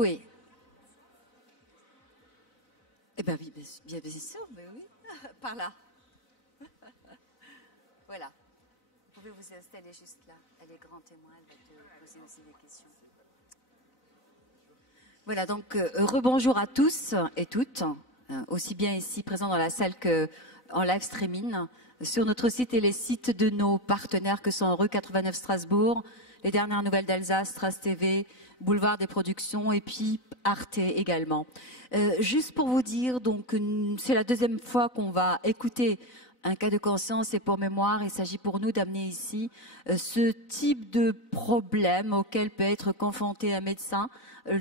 Oui. Eh bien, bien sûr, mais oui. Par là. Voilà. Vous pouvez vous installer juste là. Elle est grand témoin, elle va te poser aussi des questions. Voilà, donc rebonjour à tous et toutes, aussi bien ici présents dans la salle qu'en live streaming, sur notre site et les sites de nos partenaires que sont Rue 89 Strasbourg, les dernières nouvelles d'Alsace, Stras TV, Boulevard des Productions et puis Arte également. Juste pour vous dire, donc c'est la deuxième fois qu'on va écouter un cas de conscience et pour mémoire, il s'agit pour nous d'amener ici ce type de problème auquel peut être confronté un médecin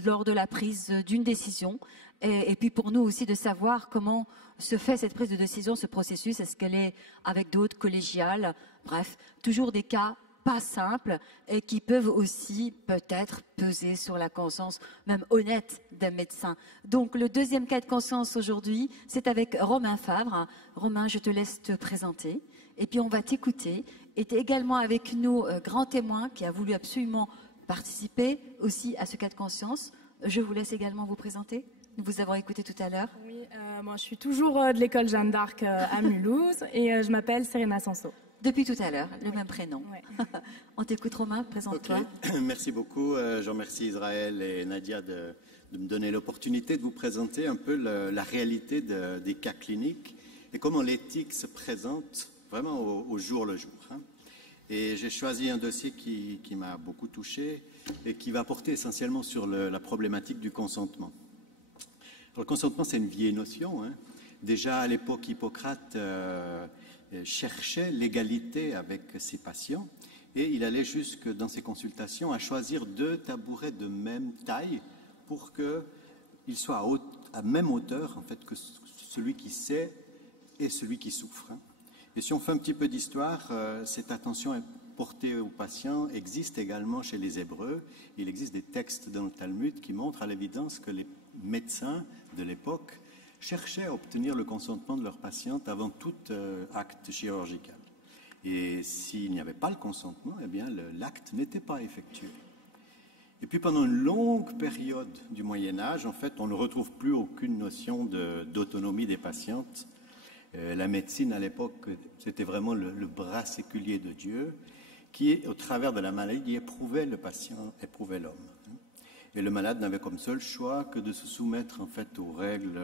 lors de la prise d'une décision. Et puis pour nous aussi de savoir comment se fait cette prise de décision, ce processus, est-ce qu'elle est avec d'autres, collégiales, bref, toujours des cas pas simples et qui peuvent aussi peut-être peser sur la conscience même honnête d'un médecin. Donc le deuxième cas de conscience aujourd'hui, c'est avec Romain Favre. Romain, je te laisse te présenter et puis on va t'écouter. Et tu es également avec nous grand témoin qui a voulu absolument participer aussi à ce cas de conscience. Je vous laisse également vous présenter. Nous vous avons écouté tout à l'heure. Oui, moi je suis toujours de l'école Jeanne d'Arc à Mulhouse et je m'appelle Serena Sanso. Depuis tout à l'heure, le même prénom. Ouais. On t'écoute Romain, présente-toi. Okay. Merci beaucoup. Je remercie Israël et Nadia de me donner l'opportunité de vous présenter un peu la réalité des cas cliniques et comment l'éthique se présente vraiment au jour le jour. Et j'ai choisi un dossier qui m'a beaucoup touché et qui va porter essentiellement sur la problématique du consentement. Alors, le consentement, c'est une vieille notion. Déjà à l'époque, Hippocrate cherchait l'égalité avec ses patients et il allait jusque dans ses consultations à choisir 2 tabourets de même taille pour qu'ils soient à même hauteur en fait, que celui qui sait et celui qui souffre. Et si on fait un petit peu d'histoire, cette attention portée aux patients existe également chez les Hébreux. Il existe des textes dans le Talmud qui montrent à l'évidence que les médecins de l'époque cherchaient à obtenir le consentement de leurs patientes avant tout acte chirurgical. Et s'il n'y avait pas le consentement, eh bien l'acte n'était pas effectué. Et puis pendant une longue période du Moyen-Âge, en fait, on ne retrouve plus aucune notion d'autonomie des patientes. La médecine à l'époque, c'était vraiment le bras séculier de Dieu qui, au travers de la maladie, éprouvait le patient, éprouvait l'homme. Et le malade n'avait comme seul choix que de se soumettre en fait aux règles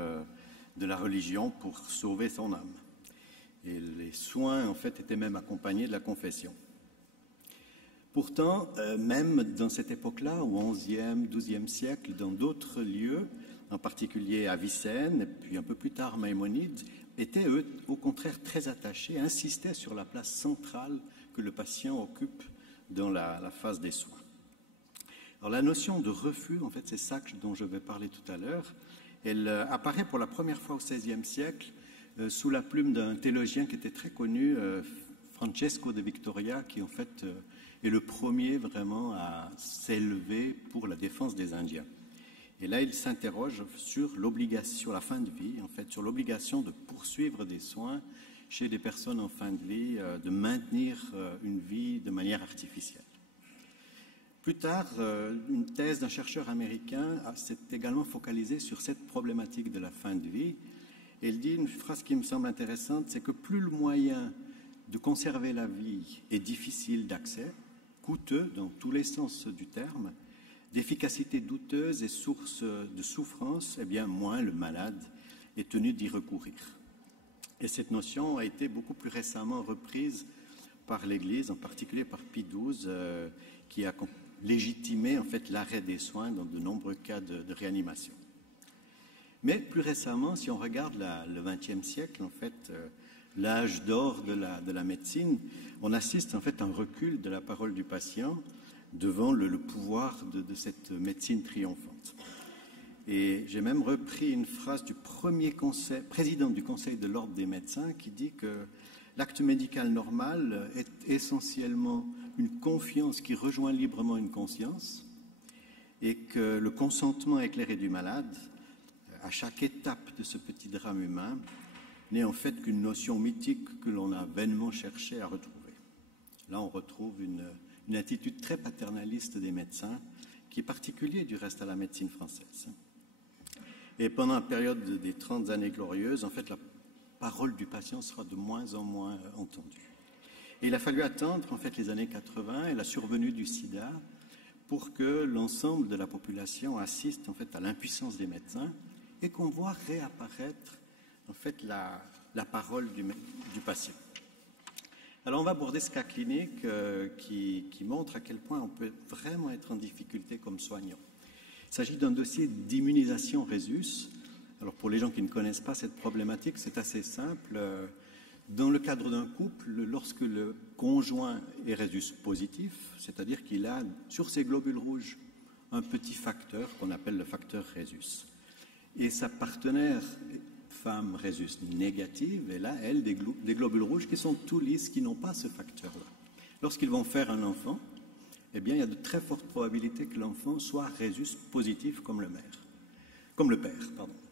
de la religion pour sauver son âme. Et les soins, en fait, étaient même accompagnés de la confession. Pourtant, même dans cette époque-là, au XIe, XIIe siècle, dans d'autres lieux, en particulier Avicenne, et puis un peu plus tard Maïmonide, étaient, eux, au contraire, très attachés, insistaient sur la place centrale que le patient occupe dans la phase des soins. Alors, la notion de refus, en fait, c'est ça dont je vais parler tout à l'heure. Elle apparaît pour la première fois au XVIe siècle sous la plume d'un théologien qui était très connu, Francesco de Victoria, qui en fait est le premier vraiment à s'élever pour la défense des Indiens. Et là, il s'interroge sur la fin de vie, en fait, sur l'obligation de poursuivre des soins chez des personnes en fin de vie, de maintenir une vie de manière artificielle. Plus tard, une thèse d'un chercheur américain s'est également focalisée sur cette problématique de la fin de vie. Et il dit une phrase qui me semble intéressante, c'est que plus le moyen de conserver la vie est difficile d'accès, coûteux dans tous les sens du terme, d'efficacité douteuse et source de souffrance, eh bien moins le malade est tenu d'y recourir. Et cette notion a été beaucoup plus récemment reprise par l'Église, en particulier par Pie XII, qui a légitimé en fait l'arrêt des soins dans de nombreux cas de réanimation. Mais plus récemment, si on regarde le XXe siècle, en fait, l'âge d'or de la médecine, on assiste en fait à un recul de la parole du patient devant le pouvoir de cette médecine triomphante. Et j'ai même repris une phrase du premier président du Conseil de l'Ordre des médecins qui dit que l'acte médical normal est essentiellement une confiance qui rejoint librement une conscience et que le consentement éclairé du malade, à chaque étape de ce petit drame humain, n'est en fait qu'une notion mythique que l'on a vainement cherché à retrouver. Là, on retrouve une attitude très paternaliste des médecins qui est particulier du reste à la médecine française. Et pendant la période des 30 années glorieuses, en fait, la parole du patient sera de moins en moins entendue. Et il a fallu attendre en fait les années 80 et la survenue du sida pour que l'ensemble de la population assiste en fait à l'impuissance des médecins et qu'on voit réapparaître en fait la parole du patient. Alors on va aborder ce cas clinique qui montre à quel point on peut vraiment être en difficulté comme soignant. Il s'agit d'un dossier d'immunisation Rhésus. Alors pour les gens qui ne connaissent pas cette problématique, c'est assez simple. Dans le cadre d'un couple, lorsque le conjoint est Rhésus positif, c'est-à-dire qu'il a sur ses globules rouges un petit facteur qu'on appelle le facteur Rhésus, et sa partenaire femme Rhésus négative, et là, elle, des globules rouges qui sont tout lisses, qui n'ont pas ce facteur-là. Lorsqu'ils vont faire un enfant, eh bien, il y a de très fortes probabilités que l'enfant soit Rhésus positif comme le père.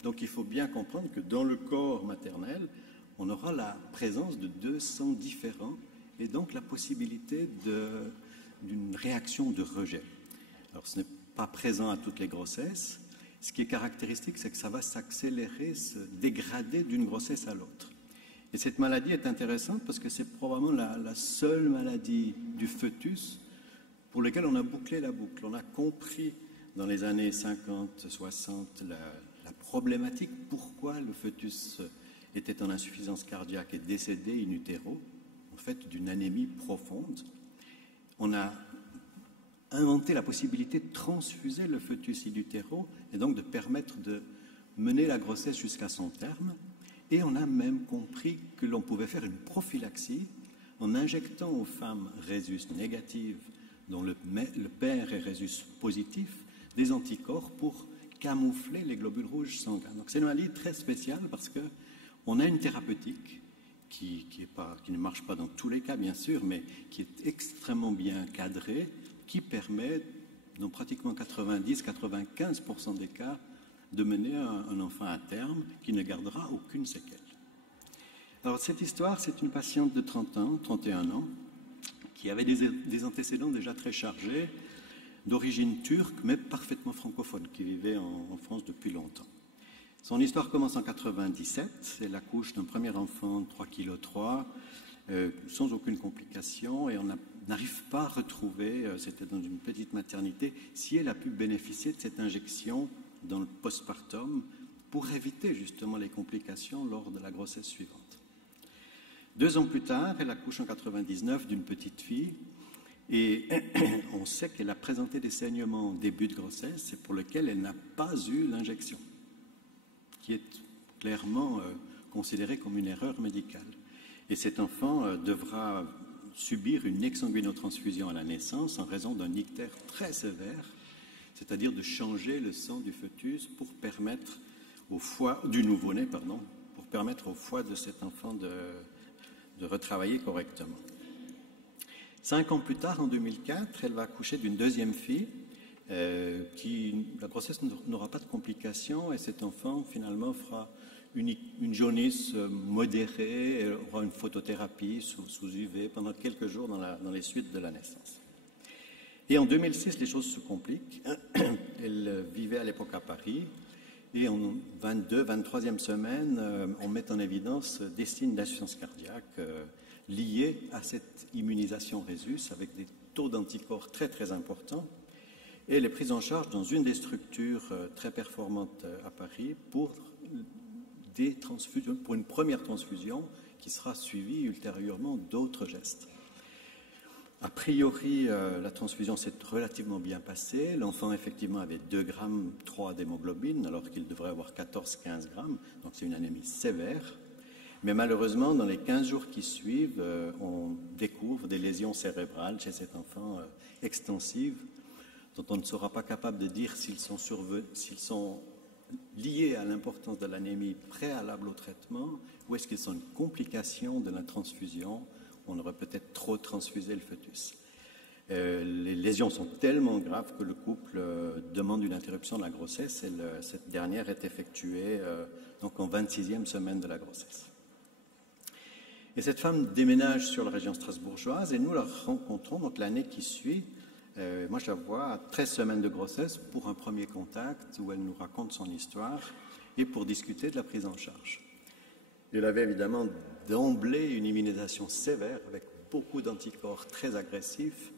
Donc, il faut bien comprendre que dans le corps maternel, on aura la présence de 2 sangs différents et donc la possibilité d'une réaction de rejet. Alors, ce n'est pas présent à toutes les grossesses. Ce qui est caractéristique, c'est que ça va s'accélérer, se dégrader d'une grossesse à l'autre. Et cette maladie est intéressante parce que c'est probablement la seule maladie du fœtus pour laquelle on a bouclé la boucle. On a compris dans les années 50, 60 la problématique, pourquoi le fœtus était en insuffisance cardiaque et décédé in utero, en fait d'une anémie profonde. On a inventé la possibilité de transfuser le fœtus in utero et donc de permettre de mener la grossesse jusqu'à son terme. Et on a même compris que l'on pouvait faire une prophylaxie en injectant aux femmes Rhésus négatives, dont le père est Rhésus positif, des anticorps pour camoufler les globules rouges sanguins. Donc c'est une maladie très spéciale parce qu'on a une thérapeutique qui ne marche pas dans tous les cas, bien sûr, mais qui est extrêmement bien cadrée, qui permet, dans pratiquement 90-95% des cas, de mener un enfant à terme qui ne gardera aucune séquelle. Alors cette histoire, c'est une patiente de 31 ans, qui avait des antécédents déjà très chargés, d'origine turque, mais parfaitement francophone, qui vivait en France depuis longtemps. Son histoire commence en 97, elle accouche d'un premier enfant de 3,3 kg, sans aucune complication, et on n'arrive pas à retrouver, c'était dans une petite maternité, si elle a pu bénéficier de cette injection dans le postpartum pour éviter justement les complications lors de la grossesse suivante. 2 ans plus tard, elle accouche en 99 d'une petite fille, et on sait qu'elle a présenté des saignements en début de grossesse, et pour lequel elle n'a pas eu l'injection, qui est clairement considérée comme une erreur médicale. Et cet enfant devra subir une exsanguinotransfusion à la naissance en raison d'un ictère très sévère, c'est-à-dire de changer le sang du fœtus pour permettre au foie, du nouveau-né, pour permettre au foie de cet enfant de retravailler correctement. 5 ans plus tard, en 2004, elle va accoucher d'une deuxième fille, la grossesse n'aura pas de complications et cet enfant finalement fera une jaunisse modérée, elle aura une photothérapie sous UV pendant quelques jours dans les suites de la naissance. Et en 2006, les choses se compliquent. Elle vivait à l'époque à Paris et en 23e semaine, on met en évidence des signes d'insuffisance cardiaque liés à cette immunisation Rhésus avec des taux d'anticorps très très importants. Et elle est prise en charge dans une des structures très performantes à Paris pour une première transfusion qui sera suivie ultérieurement d'autres gestes. A priori, la transfusion s'est relativement bien passée. L'enfant, effectivement, avait 2,3 grammes d'hémoglobine, alors qu'il devrait avoir 14-15 grammes. Donc, c'est une anémie sévère. Mais malheureusement, dans les 15 jours qui suivent, on découvre des lésions cérébrales chez cet enfant extensives, dont on ne sera pas capable de dire s'ils sont liés à l'importance de l'anémie préalable au traitement, ou est-ce qu'ils sont une complication de la transfusion. On aurait peut-être trop transfusé le fœtus. Les lésions sont tellement graves que le couple demande une interruption de la grossesse et cette dernière est effectuée donc en 26e semaine de la grossesse. Et cette femme déménage sur la région strasbourgeoise et nous la rencontrons donc l'année qui suit Moi, je la vois à 13 semaines de grossesse pour un premier contact où elle nous raconte son histoire et pour discuter de la prise en charge. Elle avait évidemment d'emblée une immunisation sévère avec beaucoup d'anticorps très agressifs.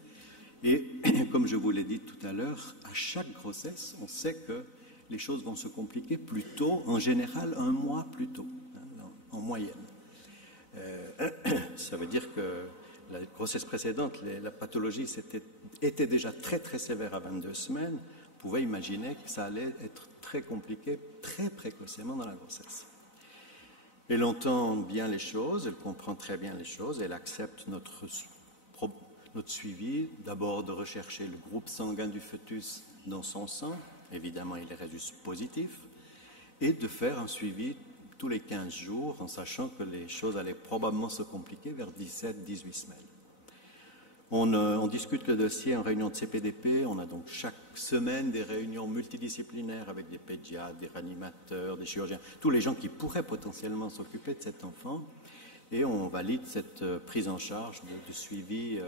Et comme je vous l'ai dit tout à l'heure, à chaque grossesse, on sait que les choses vont se compliquer plus tôt, en général 1 mois plus tôt, en moyenne. Ça veut dire que la grossesse précédente, la pathologie était déjà très très sévère à 22 semaines. On pouvait imaginer que ça allait être très compliqué très précocement dans la grossesse. Elle entend bien les choses, elle comprend très bien les choses, elle accepte notre suivi, d'abord de rechercher le groupe sanguin du fœtus dans son sang, évidemment il est résus positif, et de faire un suivi tous les 15 jours en sachant que les choses allaient probablement se compliquer vers 17-18 semaines. On discute le dossier en réunion de CPDP, on a donc chaque semaine des réunions multidisciplinaires avec des pédiatres, des réanimateurs, des chirurgiens, tous les gens qui pourraient potentiellement s'occuper de cet enfant, et on valide cette prise en charge de suivi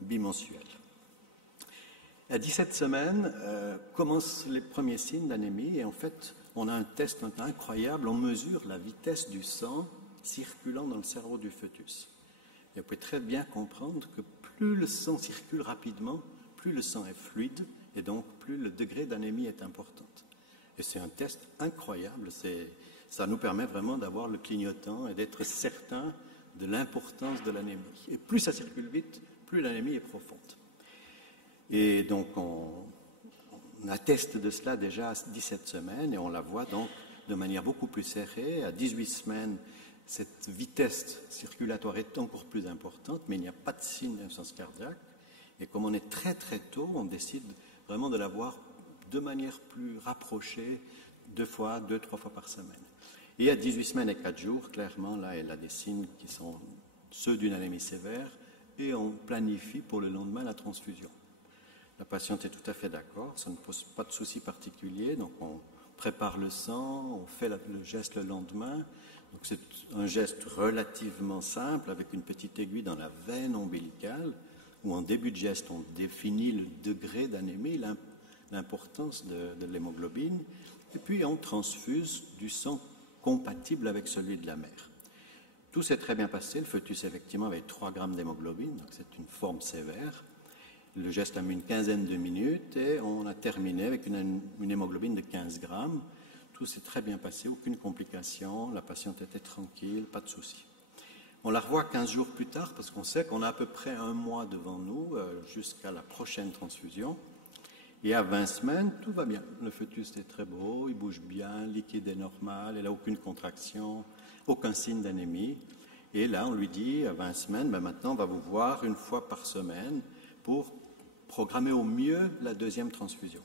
bimensuel. À 17 semaines, commencent les premiers signes d'anémie, et en fait, on a un test incroyable, on mesure la vitesse du sang circulant dans le cerveau du fœtus. Et on peut très bien comprendre que plus le sang circule rapidement, plus le sang est fluide, et donc plus le degré d'anémie est important. Et c'est un test incroyable, ça nous permet vraiment d'avoir le clignotant et d'être certain de l'importance de l'anémie. Et plus ça circule vite, plus l'anémie est profonde. Et donc on atteste de cela déjà à 17 semaines et on la voit donc de manière beaucoup plus serrée. À 18 semaines, cette vitesse circulatoire est encore plus importante, mais il n'y a pas de signe d'insuffisance cardiaque. Et comme on est très très tôt, on décide vraiment de la voir de manière plus rapprochée, 2-3 fois par semaine. Et à 18 semaines et 4 jours, clairement, là, elle a des signes qui sont ceux d'une anémie sévère et on planifie pour le lendemain la transfusion. La patiente est tout à fait d'accord, ça ne pose pas de souci particulier, donc on prépare le sang, on fait le geste le lendemain. Donc c'est un geste relativement simple avec une petite aiguille dans la veine ombilicale où en début de geste on définit le degré d'anémie, l'importance de l'hémoglobine et puis on transfuse du sang compatible avec celui de la mère. Tout s'est très bien passé, le fœtus effectivement avait 3 grammes d'hémoglobine, donc c'est une forme sévère. Le geste a mis une quinzaine de minutes et on a terminé avec une hémoglobine de 15 grammes. Tout s'est très bien passé, aucune complication, la patiente était tranquille, pas de souci. On la revoit 15 jours plus tard parce qu'on sait qu'on a à peu près 1 mois devant nous jusqu'à la prochaine transfusion. Et à 20 semaines, tout va bien. Le fœtus est très beau, il bouge bien, le liquide est normal, elle n'a aucune contraction, aucun signe d'anémie. Et là, on lui dit, à 20 semaines, maintenant, on va vous voir 1 fois par semaine pour programmer au mieux la 2e transfusion.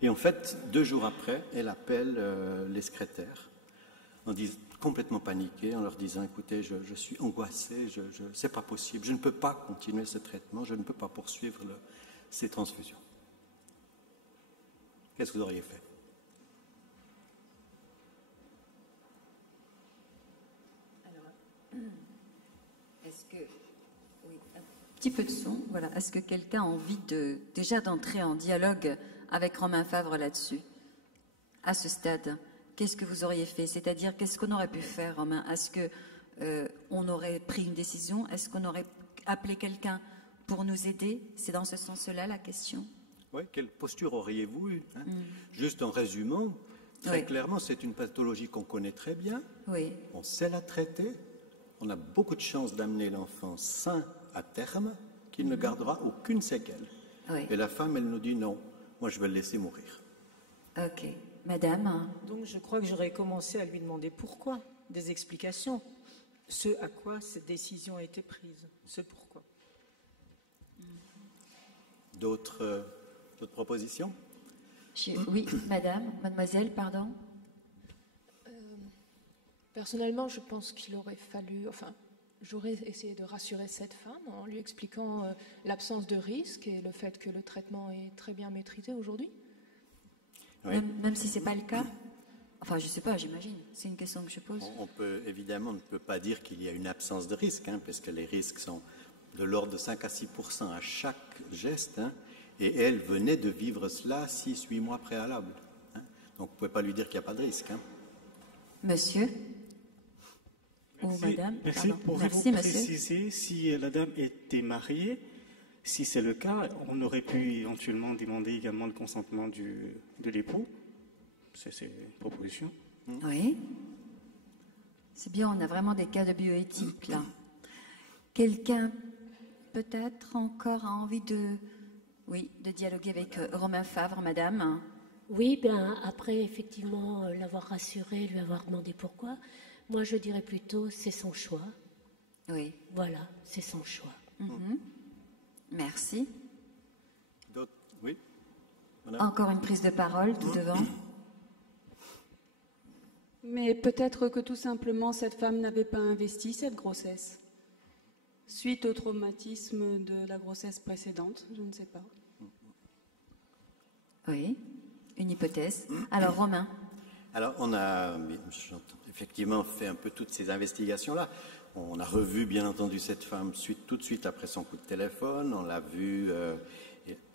Et en fait, 2 jours après, elle appelle les secrétaires, complètement paniquée, en leur disant, écoutez, je suis angoissée, c'est pas possible, je ne peux pas continuer ce traitement, je ne peux pas poursuivre ces transfusions. Qu'est-ce que vous auriez fait? Alors, est-ce que... Oui, un petit peu de son, voilà. Est-ce que quelqu'un a envie déjà d'entrer en dialogue avec Romain Favre là-dessus? À ce stade, qu'est-ce que vous auriez fait? C'est-à-dire, qu'est-ce qu'on aurait pu faire, Romain? Est-ce qu'on aurait pris une décision? Est-ce qu'on aurait appelé quelqu'un pour nous aider? C'est dans ce sens-là la question. Oui, quelle posture auriez-vous eu Juste en résumant, très clairement, c'est une pathologie qu'on connaît très bien, on sait la traiter, on a beaucoup de chances d'amener l'enfant sain à terme, qu'il ne gardera aucune séquelle. Et la femme, elle nous dit non, moi je vais le laisser mourir. Ok. Madame? Donc je crois que j'aurais commencé à lui demander pourquoi, des explications, ce à quoi cette décision a été prise, ce pourquoi. D'autres propositions? Oui, madame, mademoiselle, pardon. Personnellement, je pense qu'il aurait fallu, j'aurais essayé de rassurer cette femme en lui expliquant l'absence de risque et le fait que le traitement est très bien maîtrisé aujourd'hui. Oui. Même si ce n'est pas le cas? Enfin, je ne sais pas, j'imagine. C'est une question que je pose. Évidemment, on ne peut pas dire qu'il y a une absence de risque, parce que les risques sont de l'ordre de 5 à 6% à chaque geste, hein, et elle venait de vivre cela 6-8 mois préalables. Hein. Donc, vous ne pouvez pas lui dire qu'il n'y a pas de risque. Hein. Monsieur ou madame? Merci. Pardon. Pourriez-vous Merci, monsieur. préciser si la dame était mariée? Si c'est le cas, on aurait pu éventuellement demander également le consentement de l'époux. C'est une proposition. Oui. C'est bien, on a vraiment des cas de bioéthique, là. Quelqu'un, peut-être, encore a envie de dialoguer avec Romain Favre, madame? Oui, ben après, effectivement, l'avoir rassuré, lui avoir demandé pourquoi, moi je dirais plutôt c'est son choix. Oui. Voilà, c'est son choix. Merci. D'autres? Oui. Madame? Encore une prise de parole, tout devant. Mais peut-être que tout simplement cette femme n'avait pas investi cette grossesse. Suite au traumatisme de la grossesse précédente, je ne sais pas. Oui, une hypothèse. Alors, Romain? Alors, on a effectivement fait un peu toutes ces investigations-là. On a revu, bien entendu, cette femme tout de suite après son coup de téléphone. On l'a vue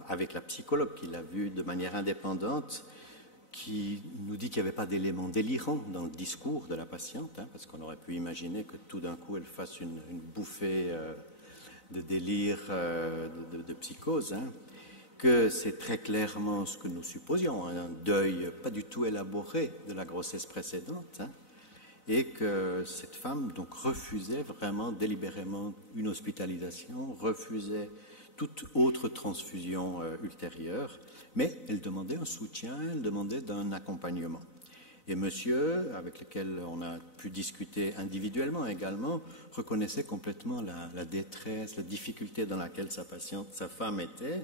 avec la psychologue qui l'a vue de manière indépendante, qui nous dit qu'il n'y avait pas d'éléments délirants dans le discours de la patiente, hein, parce qu'on aurait pu imaginer que tout d'un coup elle fasse une bouffée de délire, de psychose, hein, que c'est très clairement ce que nous supposions, hein, un deuil pas du tout élaboré de la grossesse précédente, hein, et que cette femme donc refusait vraiment délibérément une hospitalisation, refusait toute autre transfusion ultérieure, mais elle demandait un soutien, elle demandait un accompagnement. Et monsieur, avec lequel on a pu discuter individuellement également, reconnaissait complètement la détresse, la difficulté dans laquelle sa femme était.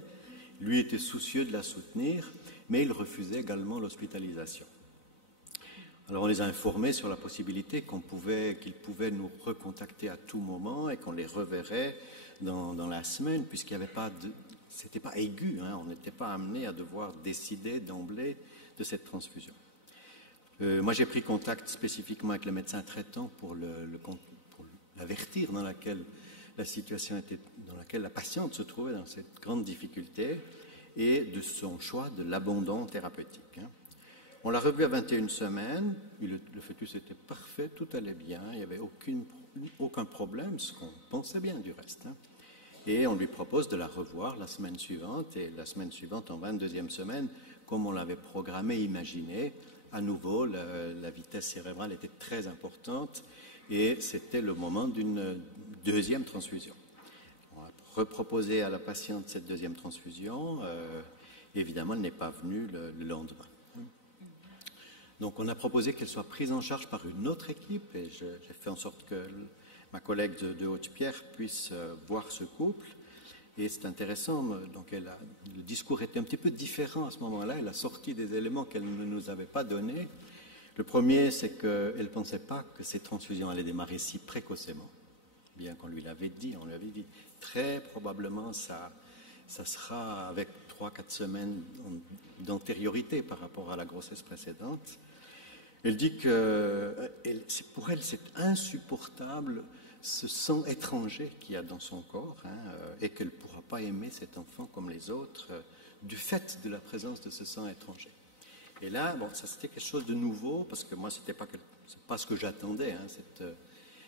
Lui était soucieux de la soutenir, mais il refusait également l'hospitalisation. Alors on les a informés sur la possibilité qu'ils pouvaient nous recontacter à tout moment et qu'on les reverrait dans la semaine, puisqu'il n'y avait pas de... C'était pas aigu, hein, on n'était pas amené à devoir décider d'emblée de cette transfusion. Moi, j'ai pris contact spécifiquement avec le médecin traitant pour l'avertir dans la situation était, dans laquelle la patiente se trouvait dans cette grande difficulté et de son choix de l'abandon thérapeutique. Hein. On l'a revu à 21 semaines, le fœtus était parfait, tout allait bien, il n'y avait aucun problème, ce qu'on pensait bien du reste. Hein. Et on lui propose de la revoir la semaine suivante, et la semaine suivante, en 22e semaine, comme on l'avait programmé, imaginé, à nouveau, la vitesse cérébrale était très importante, et c'était le moment d'une deuxième transfusion. On a reproposé à la patiente cette deuxième transfusion, évidemment, elle n'est pas venue le lendemain. Donc on a proposé qu'elle soit prise en charge par une autre équipe, et j'ai fait en sorte que ma collègue de Haute-Pierre puisse voir ce couple. Et c'est intéressant, donc le discours était un petit peu différent à ce moment-là. Elle a sorti des éléments qu'elle ne nous avait pas donnés. Le premier, c'est qu'elle ne pensait pas que ces transfusions allaient démarrer si précocement. Bien qu'on lui l'avait dit, on lui avait dit, très probablement ça sera avec 3-4 semaines d'antériorité par rapport à la grossesse précédente. Elle dit que pour elle, c'est insupportable ce sang étranger qu'il y a dans son corps, hein, et qu'elle ne pourra pas aimer cet enfant comme les autres du fait de la présence de ce sang étranger. Et là, bon, ça c'était quelque chose de nouveau, parce que moi, c'est pas ce que j'attendais, hein,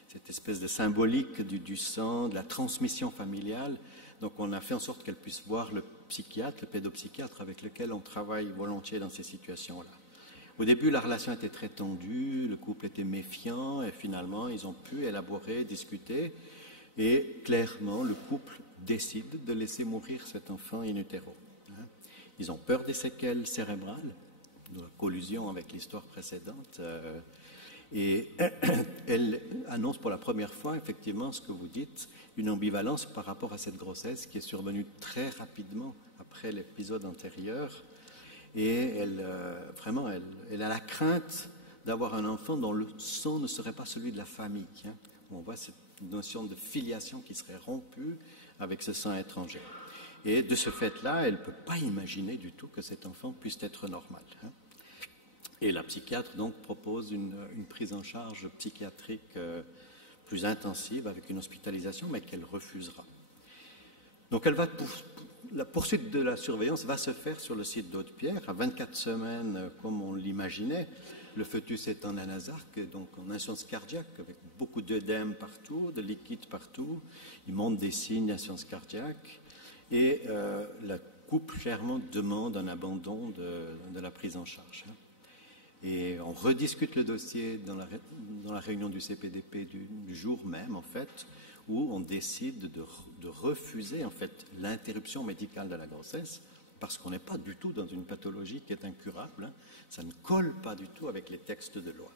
cette espèce de symbolique du sang, de la transmission familiale. Donc on a fait en sorte qu'elle puisse voir le psychiatre, le pédopsychiatre avec lequel on travaille volontiers dans ces situations-là. Au début, la relation était très tendue, le couple était méfiant, et finalement, ils ont pu élaborer, discuter, et clairement, le couple décide de laisser mourir cet enfant in utero. Ils ont peur des séquelles cérébrales, de la collusion avec l'histoire précédente, et elle annonce pour la première fois, effectivement, ce que vous dites, une ambivalence par rapport à cette grossesse qui est survenue très rapidement après l'épisode antérieur. Et elle a la crainte d'avoir un enfant dont le sang ne serait pas celui de la famille. Hein. On voit cette notion de filiation qui serait rompue avec ce sang étranger. Et de ce fait-là, elle ne peut pas imaginer du tout que cet enfant puisse être normal. Hein. Et la psychiatre donc propose une prise en charge psychiatrique plus intensive avec une hospitalisation, mais qu'elle refusera. Donc la poursuite de la surveillance va se faire sur le site d'Haute-Pierre à 24 semaines, comme on l'imaginait. Le fœtus est en anasarque, donc en insuffisance cardiaque, avec beaucoup d'œdème partout, de liquide partout. Il montre des signes d'insuffisance cardiaque. Et la couple clairement demande un abandon de la prise en charge. Et on rediscute le dossier dans la réunion du CPDP du jour même, en fait, où on décide de refuser, en fait, l'interruption médicale de la grossesse, parce qu'on n'est pas du tout dans une pathologie qui est incurable. Ça ne colle pas du tout avec les textes de loi.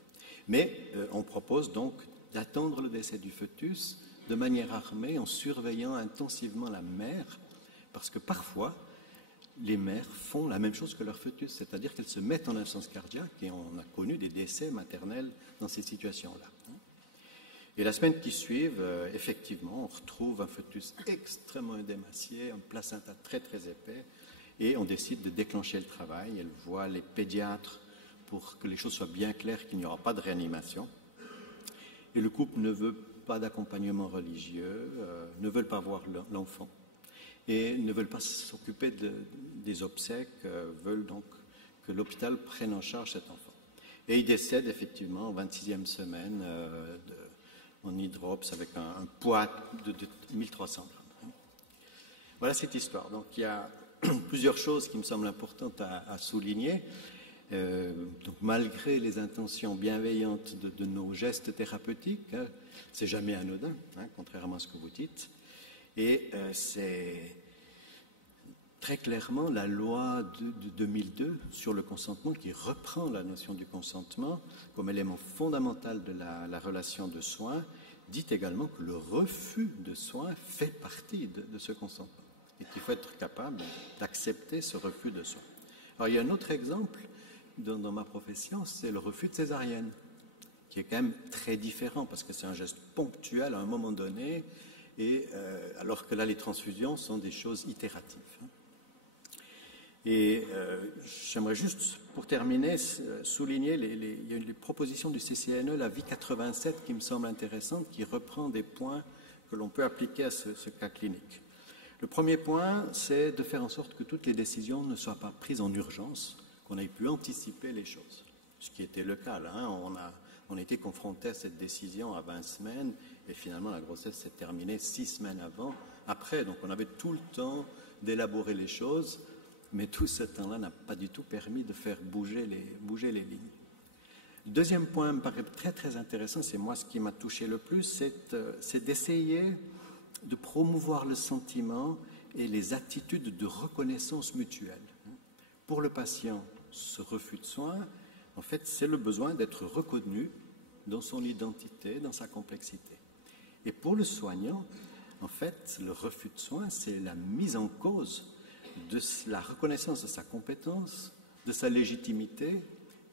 Mais on propose donc d'attendre le décès du fœtus de manière armée, en surveillant intensivement la mère, parce que parfois, les mères font la même chose que leur fœtus, c'est-à-dire qu'elles se mettent en insuffisance cardiaque, et on a connu des décès maternels dans ces situations-là. Et la semaine qui suit, effectivement, on retrouve un fœtus extrêmement édémacié, un placenta très très épais, et on décide de déclencher le travail. Elle voit les pédiatres pour que les choses soient bien claires, qu'il n'y aura pas de réanimation. Et le couple ne veut pas d'accompagnement religieux, ne veulent pas voir l'enfant, et ne veulent pas s'occuper des obsèques, veulent donc que l'hôpital prenne en charge cet enfant. Et il décède effectivement en 26e semaine en hydrops avec un poids de 1300 grammes. Voilà cette histoire. Donc il y a plusieurs choses qui me semblent importantes à souligner. Donc malgré les intentions bienveillantes de nos gestes thérapeutiques, c'est jamais anodin, contrairement à ce que vous dites. Et c'est très clairement la loi de 2002 sur le consentement qui reprend la notion du consentement comme élément fondamental de la relation de soins, dit également que le refus de soins fait partie de ce consentement et qu'il faut être capable d'accepter ce refus de soins. Alors il y a un autre exemple dans ma profession, c'est le refus de césarienne, qui est quand même très différent parce que c'est un geste ponctuel à un moment donné, et alors que là les transfusions sont des choses itératives. Et j'aimerais juste, pour terminer, souligner il y a les propositions du CCNE, la vie 87, qui me semble intéressante, qui reprend des points que l'on peut appliquer à ce cas clinique. Le premier point, c'est de faire en sorte que toutes les décisions ne soient pas prises en urgence, qu'on ait pu anticiper les choses. Ce qui était le cas, là. On a été confronté à cette décision à 20 semaines, et finalement la grossesse s'est terminée 6 semaines après. Donc on avait tout le temps d'élaborer les choses, mais tout ce temps-là n'a pas du tout permis de faire bouger les lignes. Le deuxième point me paraît très très intéressant, c'est moi ce qui m'a touché le plus, c'est d'essayer de promouvoir le sentiment et les attitudes de reconnaissance mutuelle. Pour le patient, ce refus de soins, en fait, c'est le besoin d'être reconnu dans son identité, dans sa complexité. Et pour le soignant, en fait, le refus de soins, c'est la mise en cause de la reconnaissance de sa compétence, de sa légitimité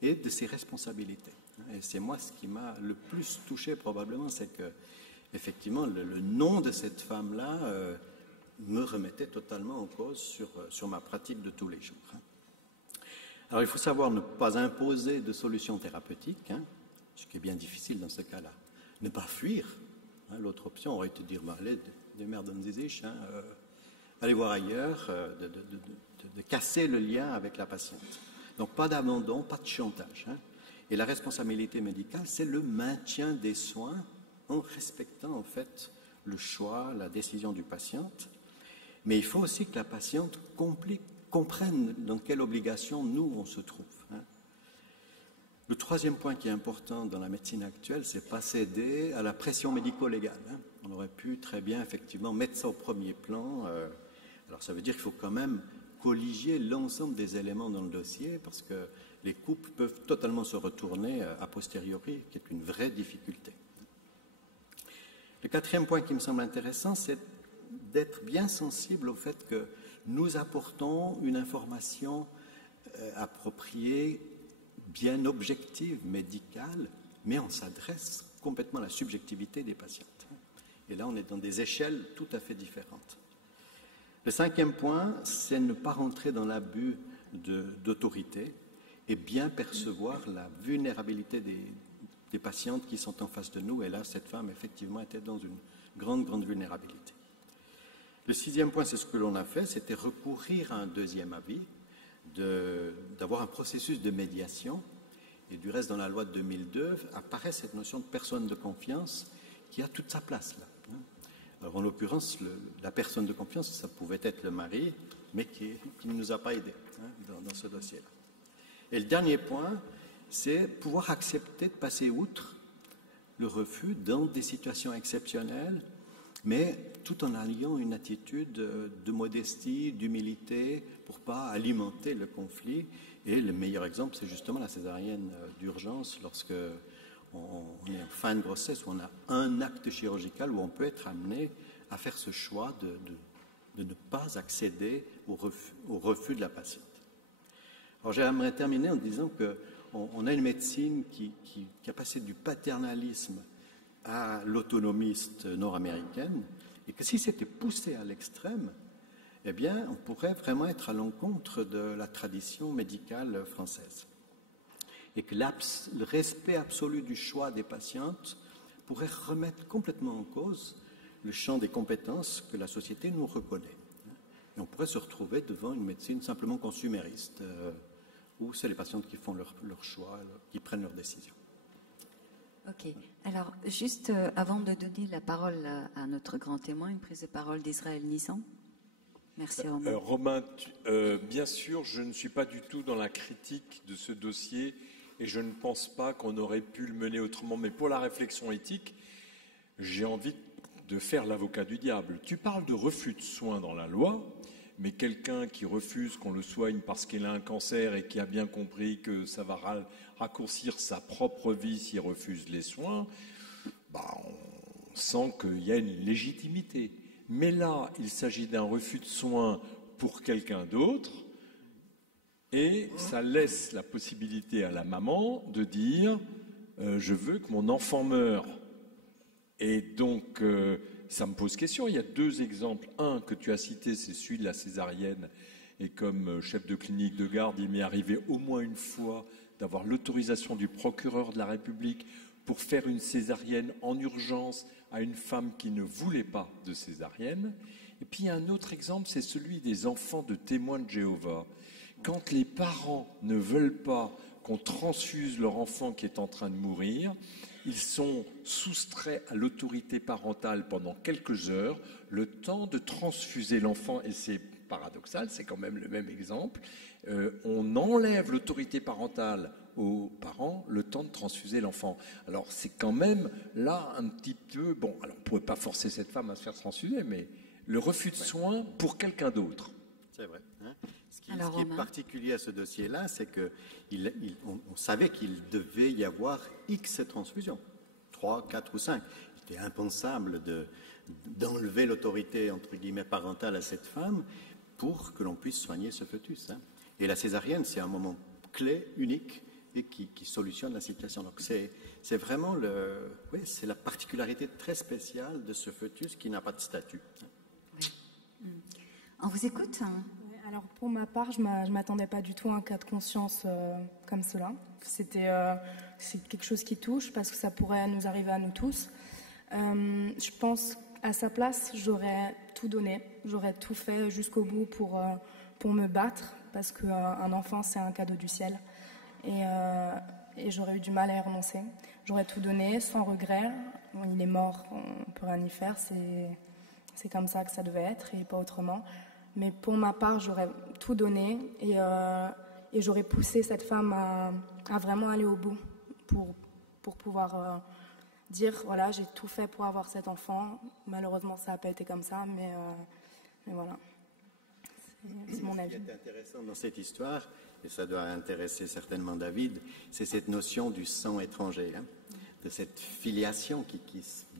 et de ses responsabilités. Et c'est moi ce qui m'a le plus touché probablement, c'est que effectivement le nom de cette femme-là me remettait totalement en cause sur ma pratique de tous les jours. Alors il faut savoir ne pas imposer de solutions thérapeutiques, ce qui est bien difficile dans ce cas-là. Ne pas fuir. L'autre option aurait été de dire allez, démerdons-y, allez voir ailleurs, de casser le lien avec la patiente. Donc pas d'abandon, pas de chantage. Et la responsabilité médicale, c'est le maintien des soins en respectant en fait le choix, la décision du patient. Mais il faut aussi que la patiente comprenne dans quelle obligation nous on se trouve. Le troisième point qui est important dans la médecine actuelle, c'est pas céder à la pression médico-légale. On aurait pu très bien effectivement mettre ça au premier plan. Alors ça veut dire qu'il faut quand même colliger l'ensemble des éléments dans le dossier parce que les couples peuvent totalement se retourner a posteriori, qui est une vraie difficulté. Le quatrième point qui me semble intéressant, c'est d'être bien sensible au fait que nous apportons une information appropriée, bien objective, médicale, mais on s'adresse complètement à la subjectivité des patientes. Et là, on est dans des échelles tout à fait différentes. Le cinquième point, c'est ne pas rentrer dans l'abus d'autorité et bien percevoir la vulnérabilité des patientes qui sont en face de nous. Et là, cette femme, effectivement, était dans une grande, grande vulnérabilité. Le 6e point, c'est ce que l'on a fait, c'était recourir à un deuxième avis, d'avoir un processus de médiation. Et du reste, dans la loi de 2002, apparaît cette notion de personne de confiance qui a toute sa place là. Alors, en l'occurrence, la personne de confiance, ça pouvait être le mari, mais qui ne nous a pas aidés dans ce dossier-là. Et le dernier point, c'est pouvoir accepter de passer outre le refus dans des situations exceptionnelles, mais tout en ayant une attitude de modestie, d'humilité, pour ne pas alimenter le conflit. Et le meilleur exemple, c'est justement la césarienne d'urgence, lorsque on est en fin de grossesse, où on a un acte chirurgical, où on peut être amené à faire ce choix de ne pas accéder au refus de la patiente. Alors j'aimerais terminer en disant qu'on a une médecine qui a passé du paternalisme à l'autonomiste nord-américaine, et que si c'était poussé à l'extrême, eh bien, on pourrait vraiment être à l'encontre de la tradition médicale française. Et que le respect absolu du choix des patientes pourrait remettre complètement en cause le champ des compétences que la société nous reconnaît. Et on pourrait se retrouver devant une médecine simplement consumériste, où c'est les patientes qui font leur choix, qui prennent leurs décisions. Ok. Alors, juste avant de donner la parole à notre grand témoin, une prise de parole d'Israël Nissan. Merci, Romain. Romain, bien sûr, je ne suis pas du tout dans la critique de ce dossier et je ne pense pas qu'on aurait pu le mener autrement. Mais pour la réflexion éthique, j'ai envie de faire l'avocat du diable. Tu parles de refus de soins dans la loi, mais quelqu'un qui refuse qu'on le soigne parce qu'il a un cancer et qui a bien compris que ça va raccourcir sa propre vie s'il refuse les soins, on sent qu'il y a une légitimité. Mais là, il s'agit d'un refus de soins pour quelqu'un d'autre et ça laisse la possibilité à la maman de dire je veux que mon enfant meure. Et donc, ça me pose question. Il y a 2 exemples. Un que tu as cité, c'est celui de la césarienne. Et comme chef de clinique de garde, il m'est arrivé au moins une fois d'avoir l'autorisation du procureur de la République pour faire une césarienne en urgence à une femme qui ne voulait pas de césarienne. Et puis, il y a un autre exemple, c'est celui des enfants de témoins de Jéhovah. Quand les parents ne veulent pas qu'on transfuse leur enfant qui est en train de mourir, ils sont soustraits à l'autorité parentale pendant quelques heures, le temps de transfuser l'enfant, et c'est paradoxal, c'est quand même le même exemple. On enlève l'autorité parentale aux parents le temps de transfuser l'enfant. Alors c'est quand même là un petit peu... Bon, alors on ne pourrait pas forcer cette femme à se faire transfuser, mais le refus de soins pour quelqu'un d'autre. C'est vrai. Ce qui est particulier à ce dossier-là, c'est qu'on savait qu'il devait y avoir X transfusions, 3, 4 ou 5. Il était impensable d'enlever l'autorité, entre guillemets, parentale à cette femme pour que l'on puisse soigner ce fœtus. Et la césarienne, c'est un moment clé, unique, et qui solutionne la situation. Donc c'est vraiment c'est la particularité très spéciale de ce fœtus qui n'a pas de statut. Oui. On vous écoute? Alors pour ma part, je ne m'attendais pas du tout à un cas de conscience comme cela. C'est quelque chose qui touche parce que ça pourrait nous arriver à nous tous. Je pense à sa place, j'aurais tout donné, j'aurais tout fait jusqu'au bout pour me battre parce qu'un enfant c'est un cadeau du ciel et j'aurais eu du mal à y renoncer. J'aurais tout donné sans regret. Bon, il est mort, on ne peut rien y faire, c'est comme ça que ça devait être et pas autrement. Mais pour ma part, j'aurais tout donné et j'aurais poussé cette femme à vraiment aller au bout pour pouvoir dire, voilà, j'ai tout fait pour avoir cet enfant. Malheureusement, ça n'a pas été comme ça, mais voilà. C'est mon avis. Ce qui est intéressant dans cette histoire, et ça doit intéresser certainement David, c'est cette notion du sang étranger, de cette filiation qui,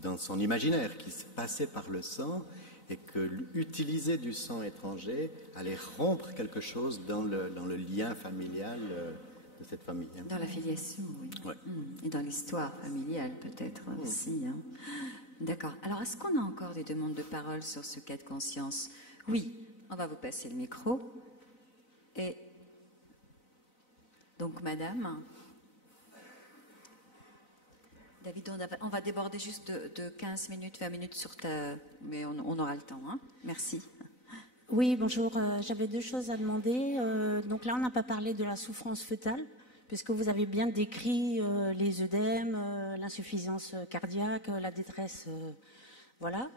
dans son imaginaire, qui se passait par le sang, et que utiliser du sang étranger allait rompre quelque chose dans le lien familial de cette famille. Dans la filiation, oui. Ouais. Et dans l'histoire familiale, peut-être aussi. D'accord. Alors, est-ce qu'on a encore des demandes de parole sur ce cas de conscience? Oui, on va vous passer le micro. Et donc, madame, David, on va déborder juste de 15 minutes, 20 minutes sur ta... Mais on aura le temps. Hein. Merci. Oui, bonjour. J'avais deux choses à demander. Donc là, on n'a pas parlé de la souffrance fœtale, puisque vous avez bien décrit les œdèmes, l'insuffisance cardiaque, la détresse. Voilà.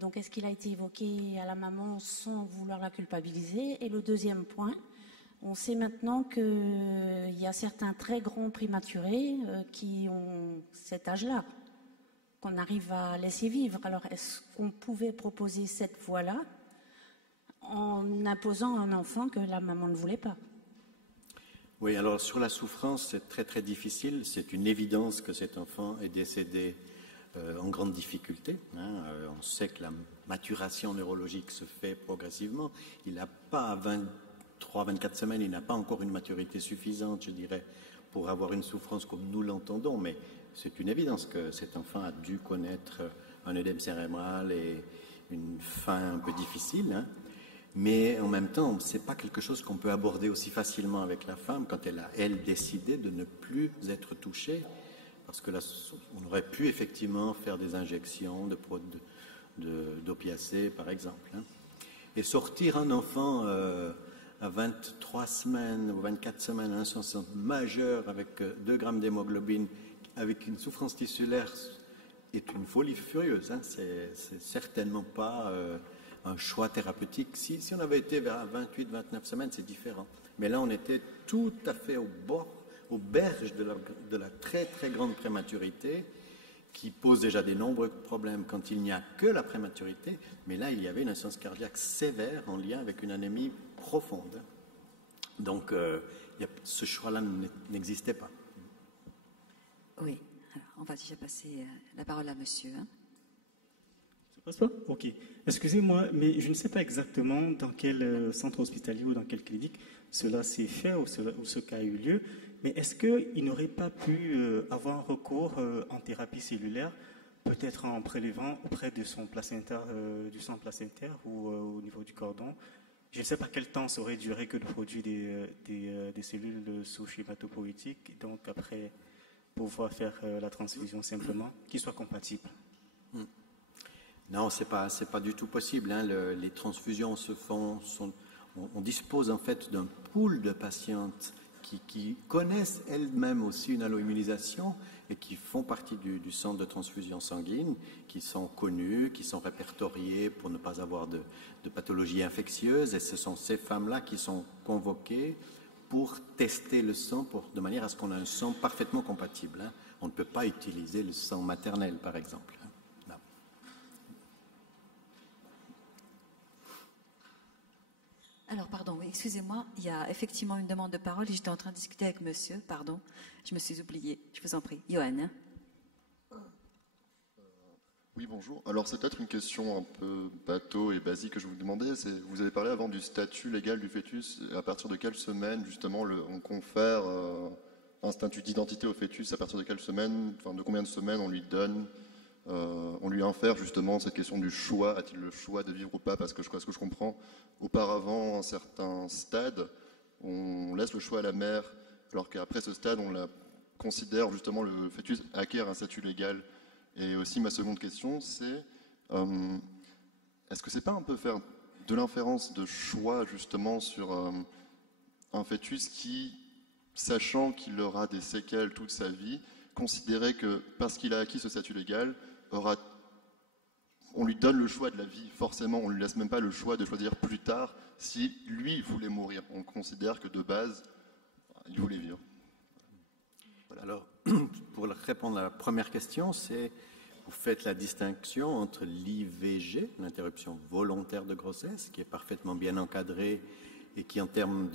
Donc, est-ce qu'il a été évoqué à la maman sans vouloir la culpabiliser? Et le deuxième point, on sait maintenant qu'il y a certains très grands prématurés qui ont cet âge-là, qu'on arrive à laisser vivre. Alors, est-ce qu'on pouvait proposer cette voie-là en imposant à un enfant que la maman ne voulait pas? Oui, alors sur la souffrance, c'est très très difficile. C'est une évidence que cet enfant est décédé en grande difficulté. Hein. On sait que la maturation neurologique se fait progressivement. Il n'a pas 23-24 semaines, il n'a pas encore une maturité suffisante, je dirais, pour avoir une souffrance comme nous l'entendons, mais c'est une évidence que cet enfant a dû connaître un œdème cérébral et une fin un peu difficile. Hein. Mais en même temps, ce n'est pas quelque chose qu'on peut aborder aussi facilement avec la femme quand elle a, elle, décidé de ne plus être touchée. Parce que là, on aurait pu effectivement faire des injections d'opiacés, par exemple. Hein. Et sortir un enfant à 23 semaines ou 24 semaines, un insuffisance majeure avec 2 grammes d'hémoglobine, avec une souffrance tissulaire, est une folie furieuse. Hein. C'est certainement pas un choix thérapeutique. Si on avait été vers 28-29 semaines, c'est différent. Mais là, on était tout à fait au bord, aux berges de la très très grande prématurité qui pose déjà de nombreux problèmes quand il n'y a que la prématurité, mais là il y avait une insuffisance cardiaque sévère en lien avec une anémie profonde. Donc ce choix-là n'existait pas. Oui, alors on va déjà passer la parole à monsieur. Hein. Ça passe pas? Ok. Excusez-moi, mais je ne sais pas exactement dans quel centre hospitalier ou dans quelle clinique cela s'est fait ou ce cas a eu lieu. Mais est-ce qu'il n'aurait pas pu avoir un recours en thérapie cellulaire, peut-être en prélevant auprès de son placentaire, du sang placentaire ou au niveau du cordon? Je ne sais pas quel temps ça aurait duré que de produire des cellules souches hématopoïétiques, donc après pouvoir faire la transfusion simplement, qui soit compatible. Non, c'est pas du tout possible. Hein. Les transfusions se font... On dispose en fait d'un pool de patientes qui connaissent elles-mêmes aussi une alloimmunisation et qui font partie du centre de transfusion sanguine, qui sont connues, qui sont répertoriées pour ne pas avoir de pathologies infectieuses. Et ce sont ces femmes-là qui sont convoquées pour tester le sang de manière à ce qu'on ait un sang parfaitement compatible. Hein. On ne peut pas utiliser le sang maternel, par exemple. Alors, pardon, oui, excusez-moi, il y a effectivement une demande de parole et j'étais en train de discuter avec monsieur, pardon, je me suis oubliée, je vous en prie. Johan. Oui, bonjour. Alors, c'est peut-être une question un peu bateau et basique que je vous demandais. Vous avez parlé avant du statut légal du fœtus. À partir de quelle semaine, justement, on confère un statut d'identité au fœtus? À partir de quelle semaine, enfin, de combien de semaines on lui donne on lui infère justement cette question du choix, a-t-il le choix de vivre ou pas? Parce que ce que je comprends, auparavant, à un certain stade, on laisse le choix à la mère, alors qu'après ce stade, on la considère justement, le fœtus acquiert un statut légal. Et aussi ma seconde question, c'est est-ce que c'est pas un peu faire de l'inférence de choix justement sur un fœtus qui, sachant qu'il aura des séquelles toute sa vie, considérer que parce qu'il a acquis ce statut légal, on lui donne le choix de la vie, forcément, on ne lui laisse même pas le choix de choisir plus tard si lui voulait mourir. On considère que de base, il voulait vivre. Voilà. Alors, pour répondre à la première question, vous faites la distinction entre l'IVG, l'interruption volontaire de grossesse, qui est parfaitement bien encadrée et qui, en termes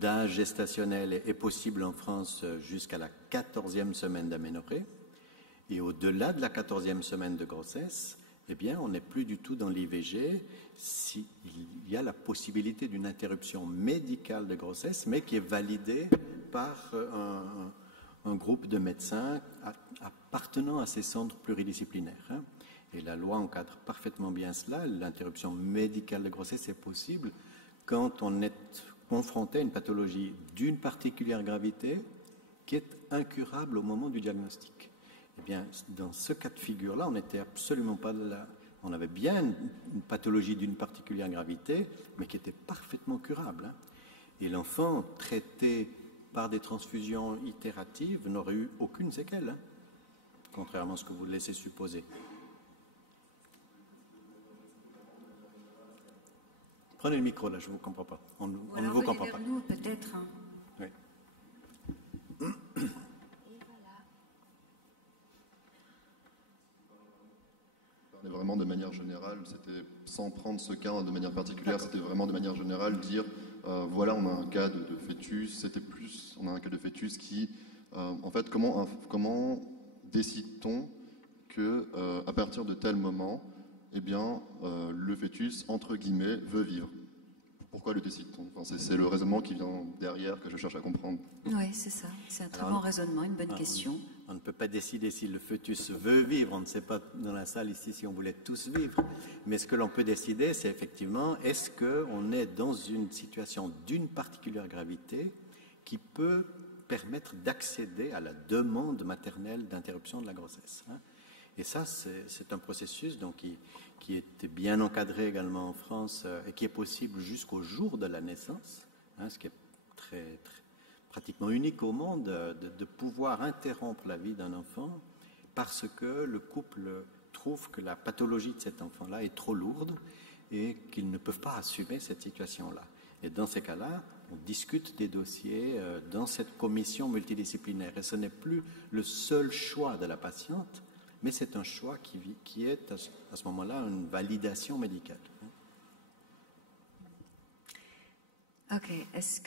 d'âge gestationnel, est possible en France jusqu'à la 14e semaine d'aménorrhée. Et au-delà de la 14e semaine de grossesse, eh bien, on n'est plus du tout dans l'IVG s'il y a la possibilité d'une interruption médicale de grossesse, mais qui est validée par un groupe de médecins appartenant à ces centres pluridisciplinaires. Hein. Et la loi encadre parfaitement bien cela. L'interruption médicale de grossesse est possible quand on est confronté à une pathologie d'une particulière gravité qui est incurable au moment du diagnostic. Eh bien, dans ce cas de figure-là, on n'était absolument pas là. On avait bien une pathologie d'une particulière gravité, mais qui était parfaitement curable. Hein. Et l'enfant traité par des transfusions itératives n'aurait eu aucune séquelle, hein, contrairement à ce que vous laissez supposer. Prenez le micro, là, je ne vous comprends pas. On ne vous comprend pas. Nous, peut-être. Hein. Oui. Vraiment de manière générale, c'était sans prendre ce cas de manière particulière, c'était vraiment de manière générale dire voilà, on a un cas de fœtus, on a un cas de fœtus qui, en fait, comment décide-t-on que à partir de tel moment, eh bien, le fœtus entre guillemets veut vivre? Pourquoi le décide-t-on? Enfin, c'est le raisonnement qui vient derrière que je cherche à comprendre. Oui, c'est ça. C'est un très bon raisonnement, une bonne question. On ne peut pas décider si le fœtus veut vivre. On ne sait pas dans la salle ici si on voulait tous vivre. Mais ce que l'on peut décider, c'est effectivement, est-ce qu'on est dans une situation d'une particulière gravité qui peut permettre d'accéder à la demande maternelle d'interruption de la grossesse, hein. Et ça, c'est un processus donc, qui est bien encadré également en France et qui est possible jusqu'au jour de la naissance, hein, ce qui est pratiquement unique au monde, de pouvoir interrompre la vie d'un enfant parce que le couple trouve que la pathologie de cet enfant-là est trop lourde et qu'ils ne peuvent pas assumer cette situation-là. Et dans ces cas-là, on discute des dossiers dans cette commission multidisciplinaire. Et ce n'est plus le seul choix de la patiente, mais c'est un choix qui est à ce moment-là une validation médicale. Ok,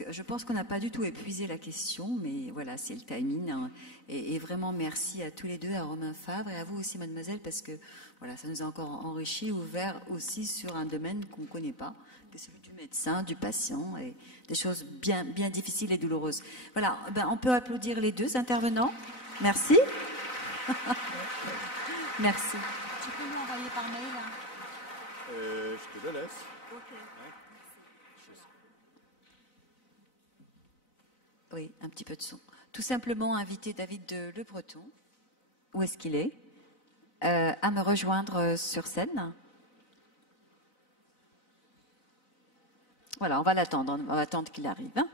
je pense qu'on n'a pas du tout épuisé la question, mais voilà, c'est le timing. Hein. Et vraiment merci à tous les deux, à Romain Favre et à vous aussi, mademoiselle, parce que voilà, ça nous a encore enrichi, ouvert aussi sur un domaine qu'on ne connaît pas, que celui du médecin, du patient, et des choses bien, bien difficiles et douloureuses. Voilà, on peut applaudir les deux intervenants. Merci. Merci. Tu peux nous envoyer par mail hein. Je te le laisse. Ok. Oui, un petit peu de son. Tout simplement inviter David de Le Breton, où est-ce qu'il est, à me rejoindre sur scène. Voilà, on va l'attendre qu'il arrive. Hein.